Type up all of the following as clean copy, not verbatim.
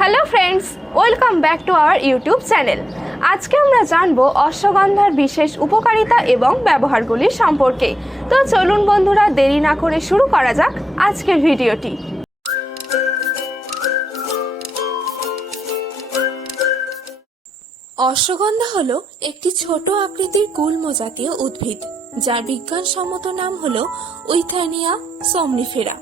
Hello friends, welcome back to our YouTube channel. আজকে আমরা জানবো অশ্বগন্ধার বিশেষ উপকারিতা এবং ব্যবহারগুলি সম্পর্কে। তো চলুন বন্ধুরা, দেরি না করে শুরু করা যাক আজকের ভিডিওটি। অশ্বগন্ধা হলো একটি ছোট আকৃতির গুল্ম জাতীয় উদ্ভিদ, যার বিজ্ঞানসম্মত নাম হলো উইথানিয়া সোমনিফেরা।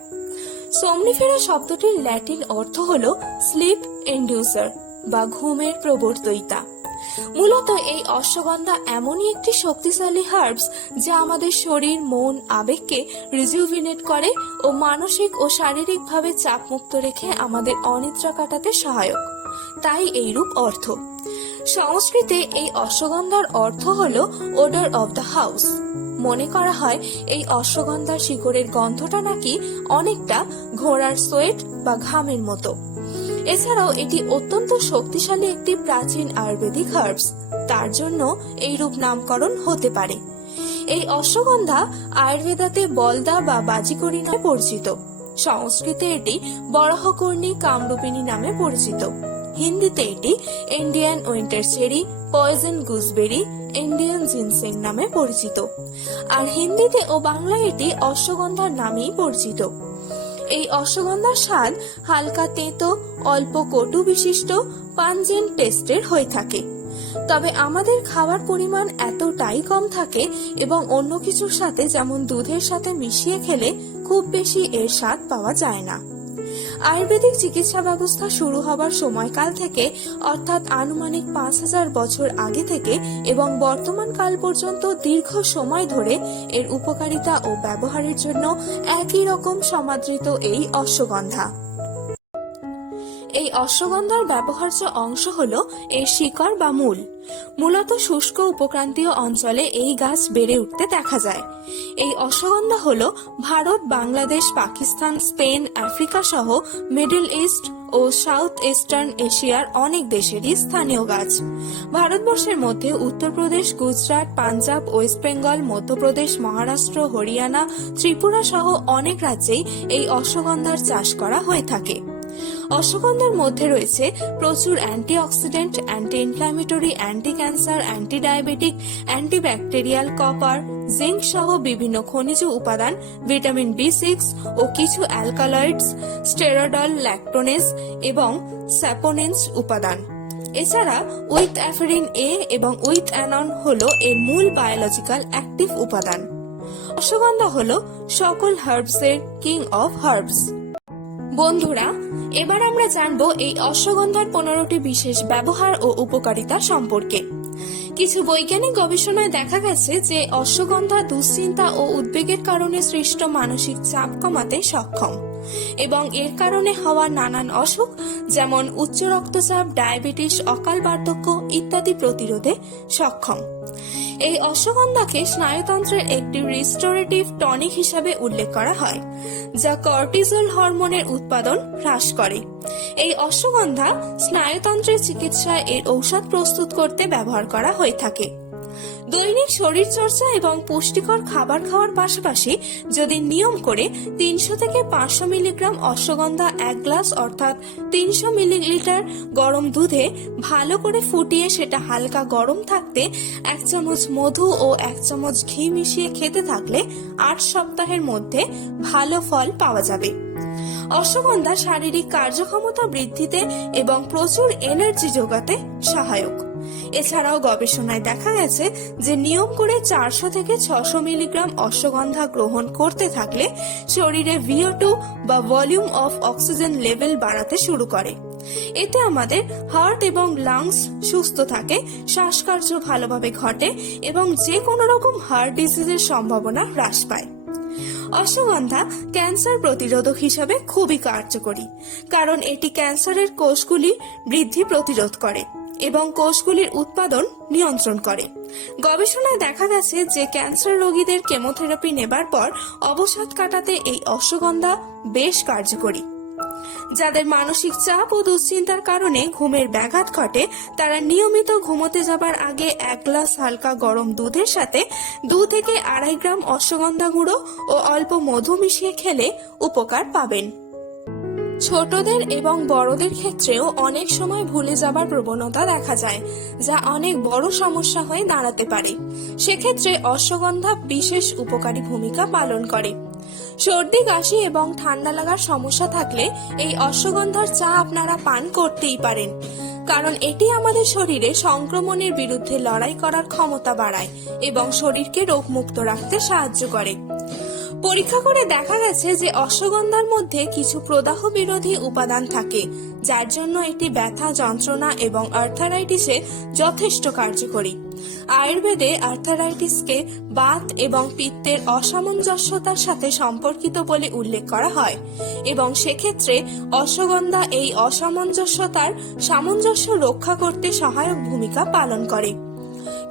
সোমনিফেরা শব্দটির ল্যাটিন অর্থ হলো স্লিপ ইন্ডিউসার বা ঘুমের প্রবর্তয়িতা। মূলত এই অশ্বগন্ধা এমনই একটি শক্তিশালী হার্বস যা আমাদের শরীর, মন, আবেগকে রিজুভিনেট করে ও মানসিক ও শারীরিকভাবে চাপমুক্ত রেখে আমাদের অনিদ্রা কাটাতে সহায়ক, তাই এইরূপ অর্থ। সংস্কৃতে এই অশ্বগন্ধার অর্থ হলো ওডর অফ দ্য হাউস। মনে করা হয় এই অশ্বগন্ধার শিকড়ের গন্ধটা নাকি অনেকটা ঘোড়ার সোয়েট বা ঘামের মতো। এছাড়াও এটি অত্যন্ত শক্তিশালী একটি প্রাচীন আয়ুর্বেদিক হার্বস, তার জন্য এইরূপ নামকরণ হতে পারে। এই অশ্বগন্ধা আয়ুর্বেদাতে বলদা বা বাজিকরি নামে পরিচিত। সংস্কৃতে এটি বরাহকর্ণী কামরূপিণী নামে পরিচিত। হিন্দিতে এটি Indian winter cherry, poison gooseberry, Indian ginseng নামে পরিচিত। আর হিন্দিতে ও বাংলায় এটি অশ্বগন্ধার নামেই পরিচিত। এই অশ্বগন্ধার স্বাদ হালকা তেতো, অল্প কটু বিশিষ্ট, পাঞ্জেন্ট টেস্টের হয়ে থাকে। তবে আমাদের খাওয়ার পরিমাণ এতটাই কম থাকে এবং অন্য কিছুর সাথে, যেমন দুধের সাথে মিশিয়ে খেলে খুব বেশি এর স্বাদ পাওয়া যায় না। আয়ুর্বেদিক চিকিৎসা ব্যবস্থা শুরু হবার সময়কাল থেকে, অর্থাৎ আনুমানিক 5000 বছর আগে থেকে এবং বর্তমান কাল পর্যন্ত দীর্ঘ সময় ধরে এর উপকারিতা ও ব্যবহারের জন্য একই রকম সমাদৃত এই অশ্বগন্ধা। এই অশ্বগন্ধার ব্যবহার্য অংশ হলো এর শিকড় বা মূল। মূলত শুষ্ক উপক্রান্তীয় অঞ্চলে এই গাছ বেড়ে উঠতে দেখা যায়। এই অশ্বগন্ধা হলো ভারত, বাংলাদেশ, পাকিস্তান, স্পেন, আফ্রিকা সহ মিডল ইস্ট ও সাউথ ইস্টার্ন এশিয়ার অনেক দেশেরই স্থানীয় গাছ। ভারতবর্ষের মধ্যে উত্তরপ্রদেশ, গুজরাট, পাঞ্জাব, ওয়েস্ট বেঙ্গল, মধ্যপ্রদেশ, মহারাষ্ট্র, হরিয়ানা, ত্রিপুরা সহ অনেক রাজ্যেই এই অশ্বগন্ধার চাষ করা হয়ে থাকে। অশ্বগন্ধার মধ্যে রয়েছে প্রচুর antioxidant, anti inflammatory, anti cancer, anti diabetic, antibacterial, copper, zinc সহ বিভিন্ন খনিজ উপাদান, ভিটামিন B6 ও কিছু অ্যালকালয়েডস, স্টেরডল, ল্যাকটোনেস এবং স্যাপোনেন্স উপাদান। এছাড়া উইথ অ্যাফেরিন A এবং উইথ অ্যানন হলো এর মূল বায়োলজিক্যাল অ্যাক্টিভ উপাদান। অশ্বগন্ধা হলো সকল হার্বসের কিং অফ হার্বস। বন্ধুরা, এবার আমরা জানবো এই অশ্বগন্ধার 15টি বিশেষ ব্যবহার ও উপকারিতা সম্পর্কে। কিছু বৈজ্ঞানিক গবেষণায় দেখা গেছে যে অশ্বগন্ধা দুশ্চিন্তা ও উদ্বেগের কারণে সৃষ্ট মানসিক চাপ কমাতে সক্ষম এবং এর কারণে হওয়া নানান অসুখ, যেমন উচ্চ রক্তচাপ, ডায়াবেটিস, অকাল বার্ধক্য ইত্যাদি প্রতিরোধে সক্ষম। এই অশ্বগন্ধাকে স্নায়ুতন্ত্রের একটি রিস্টোরেটিভ টনিক হিসাবে উল্লেখ করা হয়, যা কর্টিজল হরমোনের উৎপাদন হ্রাস করে। এই অশ্বগন্ধা স্নায়ুতন্ত্রের চিকিৎসায় এর ঔষধ প্রস্তুত করতে ব্যবহার করা হয়ে থাকে। দৈনিক শরীর চর্চা এবং পুষ্টিকর খাবার খাওয়ার পাশাপাশি যদি নিয়ম করে 300 থেকে 500 মিলিগ্রাম অশ্বগন্ধা 1 গ্লাস অর্থাৎ 300 মিলিলিটার গরম দুধে ভালো করে ফুটিয়ে সেটা হালকা গরম থাকতে 1 চামচ মধু ও 1 চামচ ঘি মিশিয়ে খেতে থাকলে 8 সপ্তাহের মধ্যে ভালো ফল পাওয়া যাবে। অশ্বগন্ধা শারীরিক কার্যক্ষমতা বৃদ্ধিতে এবং প্রচুর এনার্জি যোগাতে সহায়ক। এছাড়াও গবেষণায় দেখা গেছে যে নিয়ম করে 400 থেকে 600 মিলিগ্রাম অশ্বগন্ধা গ্রহণ করতে থাকলে শরীরে VO2 বা ভলিউম অফ অক্সিজেন লেভেল বাড়াতে শুরু করে। এতে আমাদের হার্ট এবং লাংস সুস্থ থাকে, শ্বাসকার্য ভালোভাবে ঘটে এবং যে কোনো রকম হার্ট ডিজিজের সম্ভাবনা হ্রাস পায়। অশ্বগন্ধা ক্যান্সার প্রতিরোধক হিসাবে খুবই কার্যকরী, কারণ এটি ক্যান্সারের কোষগুলি বৃদ্ধি প্রতিরোধ করে এবং কোষগুলির উৎপাদন নিয়ন্ত্রণ করে। গবেষণায় দেখা গেছে যে ক্যান্সার রোগীদের কেমোথেরাপি নেবার পর অবসাদ কাটাতে এই অশ্বগন্ধা বেশ কার্যকরী। যাদের মানসিক চাপ ও দুশ্চিন্তার কারণে ঘুমের ব্যাঘাত ঘটে, তারা নিয়মিত ঘুমোতে যাবার আগে 1 গ্লাস হালকা গরম দুধের সাথে 2 থেকে 2.5 গ্রাম অশ্বগন্ধা গুঁড়ো ও অল্প মধু মিশিয়ে খেলে উপকার পাবেন। ছোটদের এবং বড়দের ক্ষেত্রেও অনেক সময় ভুলে যাবার প্রবণতা দেখা যায়, যা অনেক বড় সমস্যা হয়ে দাঁড়াতে পারে। সেক্ষেত্রে অশ্বগন্ধা বিশেষ উপকারী ভূমিকা পালন করে। সর্দি, কাশি এবং ঠান্ডা লাগার সমস্যা থাকলে এই অশ্বগন্ধার চা আপনারা পান করতেই পারেন, কারণ এটি আমাদের শরীরে সংক্রমণের বিরুদ্ধে লড়াই করার ক্ষমতা বাড়ায় এবং শরীরকে রোগমুক্ত রাখতে সাহায্য করে। পরীক্ষা করে দেখা গেছে যে অশ্বগন্ধার মধ্যে কিছু প্রদাহ বিরোধী উপাদান থাকে, যার জন্য এটি ব্যথা, যন্ত্রণা এবং আর্থারাইটিসে যথেষ্ট কার্যকরী। আয়ুর্বেদে আর্থারাইটিসকে বাত এবং পিত্তের অসামঞ্জস্যতার সাথে সম্পর্কিত বলে উল্লেখ করা হয় এবং সেক্ষেত্রে অশ্বগন্ধা এই অসামঞ্জস্যতার সামঞ্জস্য রক্ষা করতে সহায়ক ভূমিকা পালন করে।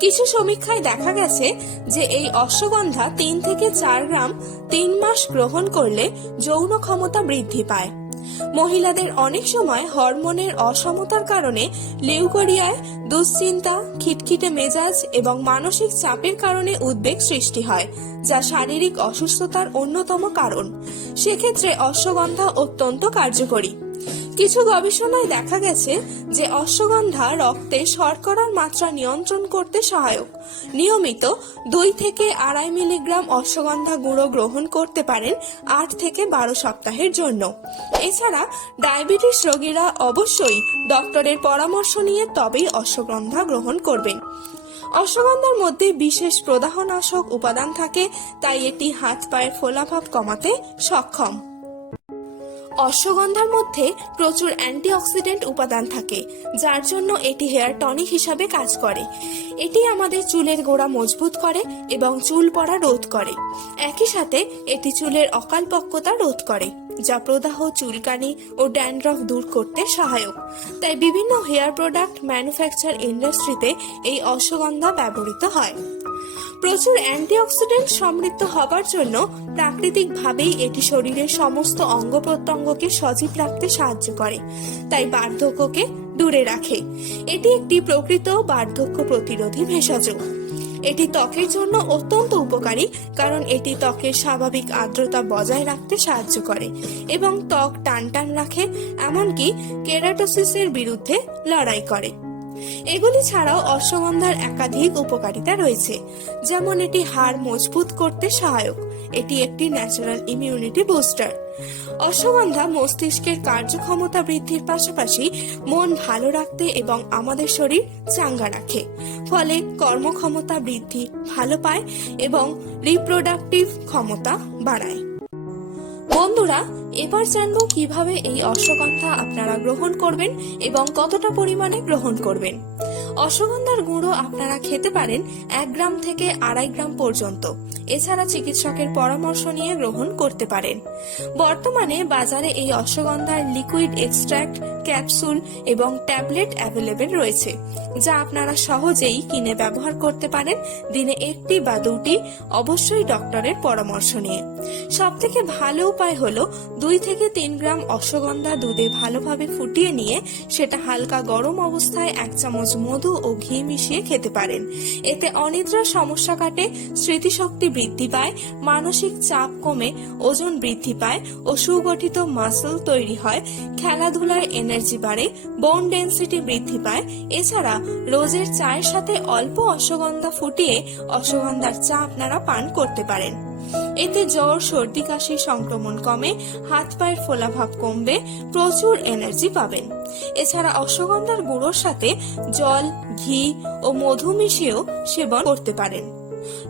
কিছু সমীক্ষায় দেখা গেছে যে এই অশ্বগন্ধা 3 থেকে 4 গ্রাম 3 মাস গ্রহণ করলে যৌন ক্ষমতা বৃদ্ধি পায়। মহিলাদের অনেক সময় হরমোনের অসমতার কারণে লিউকোরিয়ায় দুশ্চিন্তা, খিটখিটে মেজাজ এবং মানসিক চাপের কারণে উদ্বেগ সৃষ্টি হয়, যা শারীরিক অসুস্থতার অন্যতম কারণ। সেক্ষেত্রে অশ্বগন্ধা অত্যন্ত কার্যকরী। কিছু গবেষণায় দেখা গেছে যে অশ্বগন্ধা রক্তে শর্করার মাত্রা নিয়ন্ত্রণ করতে সহায়ক। নিয়মিত 2 থেকে 2.5 মিলিগ্রাম অশ্বগন্ধা গুঁড়ো গ্রহণ করতে পারেন 8 থেকে 12 সপ্তাহের জন্য। এছাড়া ডায়াবেটিস রোগীরা অবশ্যই ডক্টরের পরামর্শ নিয়ে তবেই অশ্বগন্ধা গ্রহণ করবেন। অশ্বগন্ধার মধ্যে বিশেষ প্রদাহনাশক উপাদান থাকে, তাই এটি হাত পায়ের ফোলাভাব কমাতে সক্ষম। অশ্বগন্ধার মধ্যে প্রচুর অ্যান্টিঅক্সিডেন্ট উপাদান থাকে, যার জন্য এটি হেয়ার টনিক হিসাবে কাজ করে। এটি আমাদের চুলের গোড়া মজবুত করে এবং চুল পড়া রোধ করে। একই সাথে এটি চুলের অকালপক্কতা রোধ করে, যা প্রদাহ, চুলকানি ও ড্যান্ড্রফ দূর করতে সহায়ক। তাই বিভিন্ন হেয়ার প্রোডাক্ট ম্যানুফ্যাকচার ইন্ডাস্ট্রিতে এই অশ্বগন্ধা ব্যবহৃত হয়। প্রচুর অ্যান্টিঅক্সিডেন্ট সমৃদ্ধ হবার জন্য প্রাকৃতিকভাবেই এটি শরীরের সমস্ত অঙ্গ প্রত্যঙ্গকে সজীব রাখতে সাহায্য করে, তাই বার্ধক্যকে দূরে রাখে। এটি একটি প্রকৃত বার্ধক্য প্রতিরোধী ভেষজ। এটি ত্বকের জন্য অত্যন্ত উপকারী, কারণ এটি ত্বকের স্বাভাবিক আর্দ্রতা বজায় রাখতে সাহায্য করে এবং ত্বক টানটান রাখে, এমনকি কেরাটোসিসের বিরুদ্ধে লড়াই করে। এগুলি ছাড়াও অশ্বগন্ধার একাধিক উপকারিতা রয়েছে, যেমন এটি হাড় মজবুত করতে সহায়ক। এটি একটি ন্যাচারাল ইমিউনিটি বুস্টার। অশ্বগন্ধা মস্তিষ্কের কার্যক্ষমতা বৃদ্ধির পাশাপাশি মন ভালো রাখতে এবং আমাদের শরীর চাঙ্গা রাখে, ফলে কর্মক্ষমতা বৃদ্ধি ভালো পায় এবং রিপ্রোডাক্টিভ ক্ষমতা বাড়ায়। বন্ধুরা, এবার জানবো কিভাবে এই অশ্বগন্ধা আপনারা গ্রহণ করবেন এবং কতটা পরিমাণে গ্রহণ করবেন। অশ্বগন্ধার গুঁড়ো আপনারা খেতে পারেন 1 গ্রাম থেকে 2.5 গ্রাম পর্যন্ত। এছাড়া চিকিৎসকের পরামর্শ নিয়ে গ্রহণ করতে পারেন। বর্তমানে বাজারে এই অশ্বগন্ধার লিকুইড এক্সট্রাক্ট, ক্যাপসুল এবং ট্যাবলেট অ্যাভেলেবেল রয়েছে, যা আপনারা সহজেই কিনে ব্যবহার করতে পারেন দিনে 1টি বা 2টি, অবশ্যই ডক্টরের পরামর্শ নিয়ে। সবথেকে ভালো উপায় হলো 2 থেকে 3 গ্রাম অশ্বগন্ধা দুধে ভালোভাবে ফুটিয়ে নিয়ে সেটা হালকা গরম অবস্থায় 1 চামচ মধু ও ঘি মিশিয়ে খেতে পারেন। এতে অনিদ্রার সমস্যা কাটে, স্মৃতিশক্তি বৃদ্ধি পায়, মানসিক চাপ কমে, ওজন বৃদ্ধি পায় ও সুগঠিত মাসল তৈরি হয়, খেলাধুলায় এনার্জি বাড়ে, বোন ডেন্সিটি বৃদ্ধি পায়। এছাড়া রোজের চায়ের সাথে অল্প অশ্বগন্ধা ফুটিয়ে অশ্বগন্ধার চা আপনারা পান করতে পারেন। এতে জ্বর, সর্দি, কাশি সংক্রমণ কমে, হাত পায়ের ফোলাভাব কমবে, প্রচুর এনার্জি পাবেন। এছাড়া অশ্বগন্ধার গুঁড়োর সাথে জল, ঘি ও মধু মিশিয়েও সেবন করতে পারেন।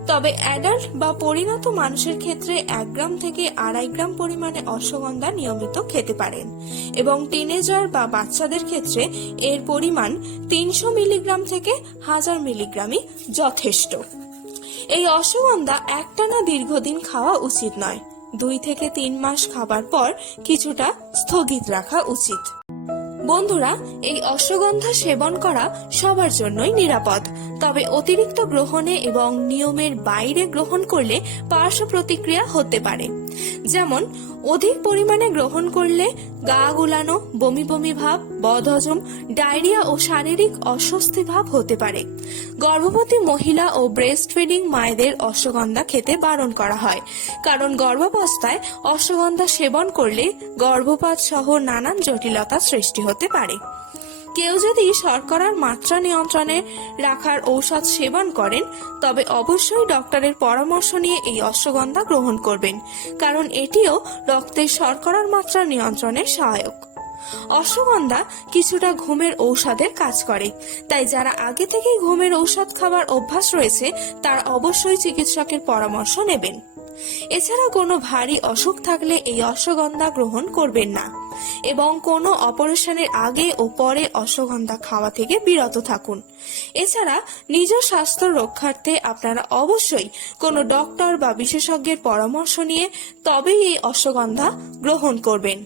তবে অ্যাডাল্ট বা পরিণত মানুষের ক্ষেত্রে 1 গ্রাম থেকে 2.5 গ্রাম পরিমাণে অশ্বগন্ধা নিয়মিত খেতে পারেন এবং টিনেজার বা বাচ্চাদের ক্ষেত্রে এর পরিমাণ 300 মিলিগ্রাম থেকে 1000 মিলিগ্রামই যথেষ্ট। এই অশ্বগন্ধা একটানা দীর্ঘদিন খাওয়া উচিত নয়। 2 থেকে 3 মাস খাবার পর কিছুটা স্থগিত রাখা উচিত। বন্ধুরা, এই অশ্বগন্ধা সেবন করা সবার জন্যই নিরাপদ, তবে অতিরিক্ত গ্রহণে এবং নিয়মের বাইরে গ্রহণ করলে পার্শ্ব প্রতিক্রিয়া হতে পারে। যেমন অধিক পরিমাণে গ্রহণ করলে গা গুলানো, বমি বমি ভাব, বদহজম, ডায়রিয়া ও শারীরিক অস্বস্তি ভাব হতে পারে। গর্ভবতী মহিলা ও ব্রেস্ট ফিডিং মায়েদের অশ্বগন্ধা খেতে বারণ করা হয়, কারণ গর্ভাবস্থায় অশ্বগন্ধা সেবন করলে গর্ভপাত সহ নানান জটিলতা সৃষ্টি হতে পারে। কেউ যদি শর্করার মাত্রা নিয়ন্ত্রণে রাখার ঔষধ সেবন করেন তবে অবশ্যই ডক্টরের পরামর্শ নিয়ে এই অশ্বগন্ধা গ্রহণ করবেন, কারণ এটিও রক্তের শর্করার মাত্রা নিয়ন্ত্রণে সহায়ক। অশ্বগন্ধা কিছুটা ঘুমের ঔষধের কাজ করে, তাই যারা আগে থেকেই ঘুমের ঔষধ খাবার অভ্যাস রয়েছে তারা অবশ্যই চিকিৎসকের পরামর্শ নেবেন। এছাড়া কোনো ভারী অসুখ থাকলে এই অশ্বগন্ধা গ্রহণ করবেন না এবং কোনো অপারেশনের আগে ও পরে অশ্বগন্ধা খাওয়া থেকে বিরত থাকুন। এছাড়া নিজ স্বাস্থ্য রক্ষার্থে আপনারা অবশ্যই কোনো ডক্টর বা বিশেষজ্ঞের পরামর্শ নিয়ে তবেই এই অশ্বগন্ধা গ্রহণ করবেন।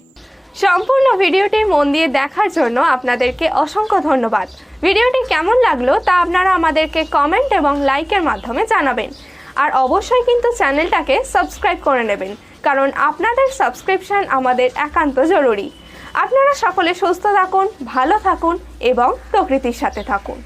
সম্পূর্ণ ভিডিওটি মন দিয়ে দেখার জন্য আপনাদেরকে অসংখ্য ধন্যবাদ। ভিডিওটি কেমন লাগলো তা আপনারা আমাদেরকে কমেন্ট এবং লাইকের মাধ্যমে জানাবেন। আর অবশ্যই কিন্তু চ্যানেলটাকে সাবস্ক্রাইব করে নেবেন, কারণ আপনাদের সাবস্ক্রিপশন আমাদের একান্ত জরুরি। আপনারা সকলে সুস্থ থাকুন, ভালো থাকুন এবং প্রকৃতির সাথে থাকুন।